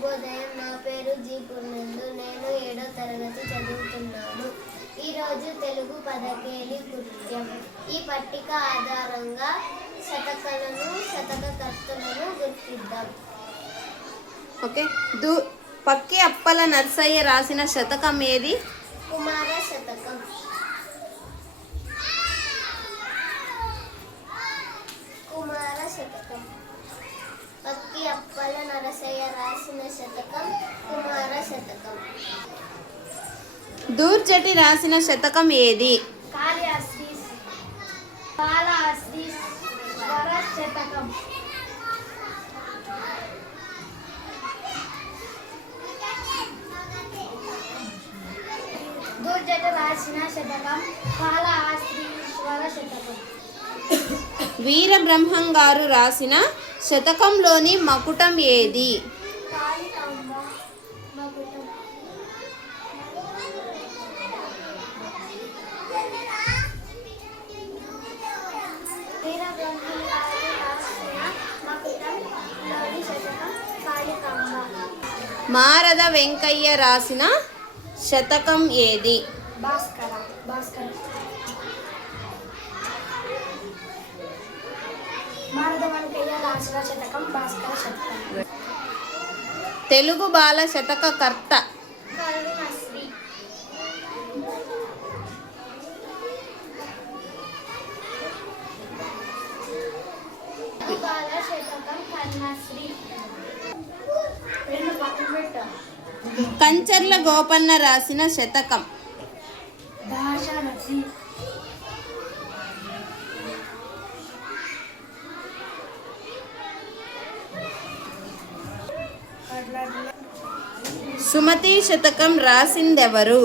శుభోదయం. నా పేరు జి పూర్ణేందు. నేను 7వ తరగతి చదువుతున్నాను. ఈరోజు తెలుగు పదకేలి కృత్యం. ఈ పట్టిక ఆధారంగా శతకలను శతకకర్తలను గుర్తిద్దాం. ఓకే. పక్కి అప్పల నర్సయ్య రాసిన శతకం ఏది? కుమార శతకం. కుమార శతకం. పక్కి అప్పల నరసయ్య రాసిన శతకం కుమార శతకం. దూర్జటి రాసిన శతకం ఏది? కాళహస్తీశ్వర శతకం. దూర్జట రాసిన శతకం కాళహస్తీశ్వర శతకం. వీరబ్రహ్మం గారు రాసిన శతకంలోని మకుటం ఏది? మారద వెంకయ్య రాసిన శతకం ఏది? భాస్కర. మారద వెంకయ్య రాసిన శతకం భాస్కర శతకం. తెలుగు బాల శతకకర్త? కరుణశ్రీ. బాల శతకం కరుణశ్రీ. కంచర్ల గోపన్న రాసిన శతకం? దాశరథి. సుమతి శతకం రాసిందెవరు?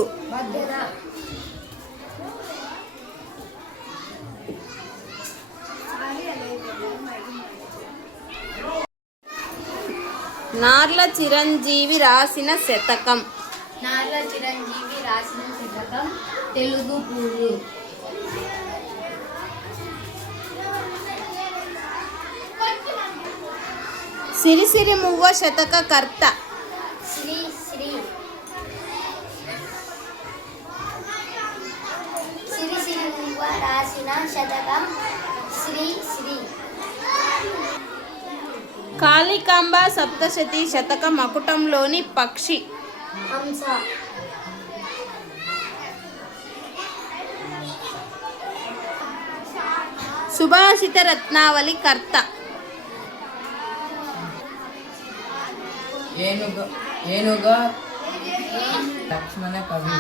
నార్ల చిరంజీవి రాసిన శతకం? నార్ల చిరంజీవి రాసిన శతకం తెలుగు పూలు. సిరిసిరి మువ్వ శతకకర్త? శ్రీ శ్రీ. సిరిసిరి మువ్వ రాసిన శతకం శ్రీ శ్రీ. కాళికాంబ సప్తశతి శతక మకుటంలోని పక్షి? హంస. సుభాషిత రత్నావళి కర్త? ఏనుగ లక్ష్మణ కవి.